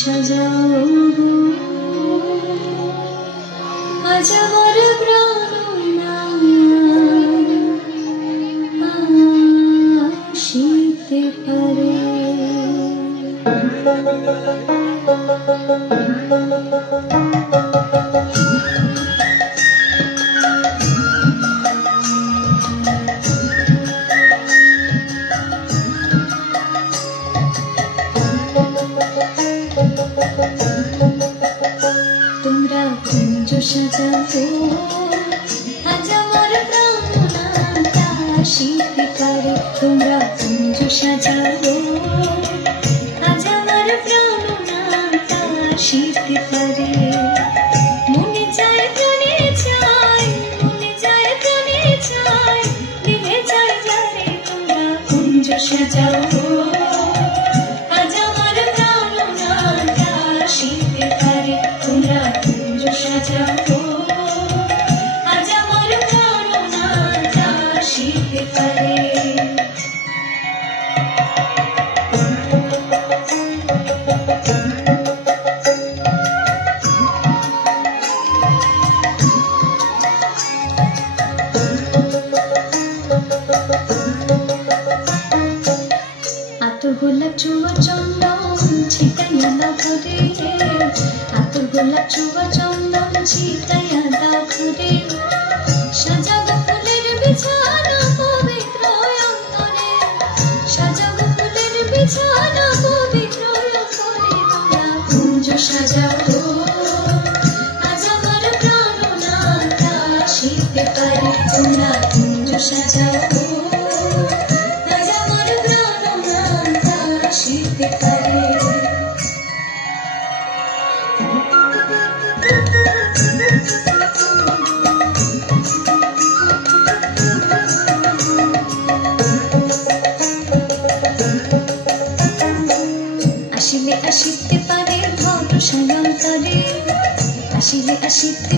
সাজাও গো আজ আমার প্রাণ আসিতে পারে। তোমরা কুঞ্জ সাজাও আজ আমার প্রাণ আসিতে পারে। তোমরা কুঞ্জ সাজাও আজ আমার প্রাণ আসিতে পারে। মনে যায় প্রাণে চাই, মনে যায় প্রাণে চাই, দিলে চাই জানে তোমরা কুঞ্জ সাজাও আজ আমার প্রাণ আসিতে পারে। তোমরা কুঞ্জ সাজাও আজ আমার প্রাণ আসিতে পারে। আতর গোলাপ চুয়া চন্দন ছিটাইয়া দাও ঘরে, আতর গোলাপ চুয়া চন্দন ছিটাইয়া দাও ঘরে। সাজাগো ফুলের বিছানা পবিত্র অন্তরে, সাজাগো ফুলের বিছানা পবিত্র অন্তরে। তোমরা কুঞ্জ সাজাও আজ আমার প্রাণ আসিতে পারে। তোমরা কুঞ্জ সাজাও আজ আমার প্রাণ আসিতে পারে। আসিলে আসিতে পারে ভরসা অন্তরে, আসিলে আসিতে